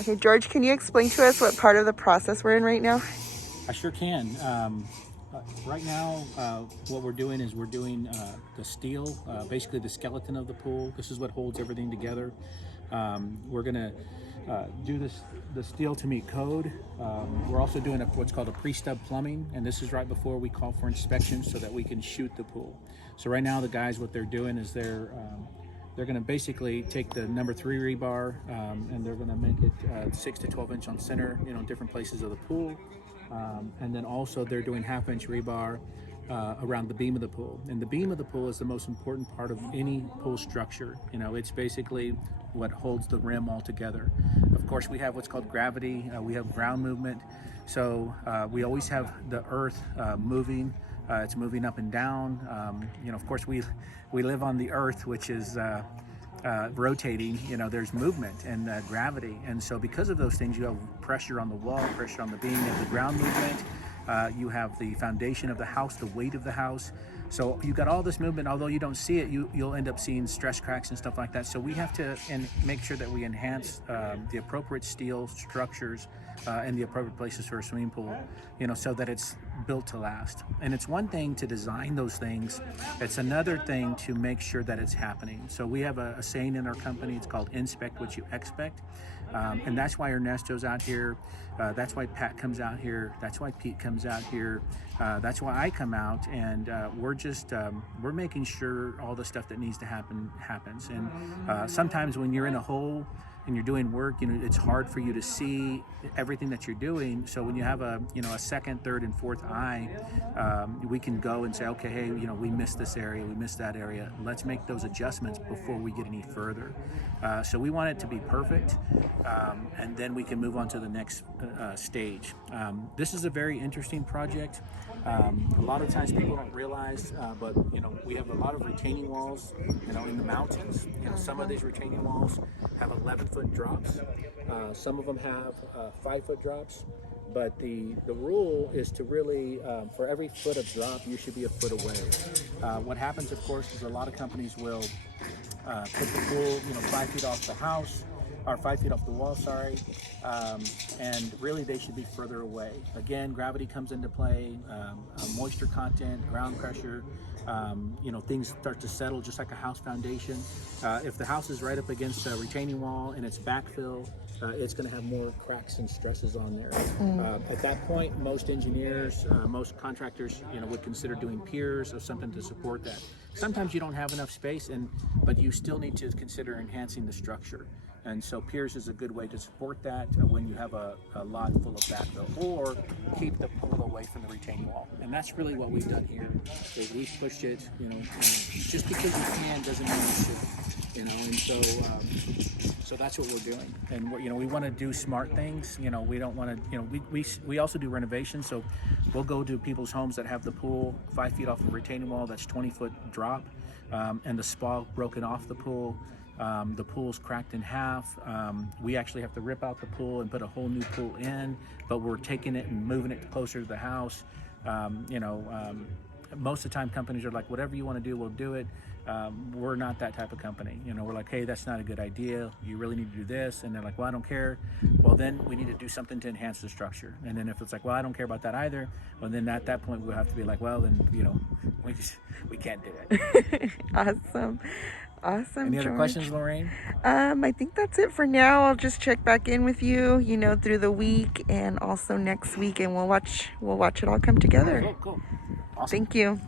Okay, George, can you explain to us what part of the process we're in right now? I sure can. Right now, what we're doing is we're doing the steel, basically the skeleton of the pool. This is what holds everything together. We're gonna do the steel to meet code. We're also doing what's called a pre-stub plumbing, and this is right before we call for inspection so that we can shoot the pool. So right now, the guys, what they're doing is they're going to basically take the number 3 rebar and they're going to make it 6 to 12 inch on center, different places of the pool. And then also they're doing 1/2 inch rebar around the beam of the pool. And the beam of the pool is the most important part of any pool structure. It's basically what holds the rim all together. Of course, we have what's called gravity. We have ground movement. So we always have the earth moving. It's moving up and down. Of course, we live on the earth, which is rotating. There's movement and gravity, and so because of those things, you have pressure on the wall, pressure on the beam, you have the ground movement, you have the foundation of the house, the weight of the house. So you got all this movement. Although you don't see it, you'll end up seeing stress cracks and stuff like that. So we have to make sure that we enhance the appropriate steel structures in the appropriate places for a swimming pool, so that it's built to last. And it's one thing to design those things, it's another thing to make sure that it's happening. So we have a saying in our company, it's called inspect what you expect. And that's why Ernesto's out here, that's why Pat comes out here, that's why Pete comes out here, that's why I come out, and we're making sure all the stuff that needs to happen happens. And sometimes when you're in a hole and you're doing work, it's hard for you to see everything that you're doing. So when you have a second, third, and fourth eye, we can go and say, okay, hey, we missed this area, we missed that area. Let's make those adjustments before we get any further. So we want it to be perfect, and then we can move on to the next stage. This is a very interesting project. A lot of times people don't realize, but we have a lot of retaining walls, in the mountains. Some of these retaining walls have 11-foot drops. Some of them have 5-foot drops. But the rule is to really, for every foot of drop, you should be a foot away. What happens, of course, is a lot of companies will put the pool, 5 feet off the house, or 5 feet off the wall, sorry, and really they should be further away. Again, gravity comes into play, moisture content, ground pressure, things start to settle just like a house foundation. If the house is right up against a retaining wall and it's backfill, it's going to have more cracks and stresses on there. At that point, most engineers, most contractors, would consider doing piers or something to support that. Sometimes you don't have enough space, but you still need to consider enhancing the structure. And so piers is a good way to support that when you have a lot full of backfill, or keep the pool away from the retaining wall. And that's really what we've done here, is we've pushed it, and just because you can doesn't mean you should, and so that's what we're doing. And we want to do smart things. We don't want to, we also do renovations. So we'll go to people's homes that have the pool 5 feet off the retaining wall, that's 20-foot drop, and the spa broken off the pool. The pool's cracked in half. We actually have to rip out the pool and put a whole new pool in, but we're taking it and moving it closer to the house. Most of the time companies are like, whatever you want to do, we'll do it. We're not that type of company. We're like, hey, that's not a good idea. You really need to do this. And they're like, well, I don't care. Well, then we need to do something to enhance the structure. And then if it's like, well, I don't care about that either, well, then at that point we'll have to be like, well, then, we can't do it. Awesome. Any other George. questions, Lorraine? I think that's it for now. I'll just check back in with you, through the week and also next week, and we'll watch it all come together. Cool. Awesome. Thank you.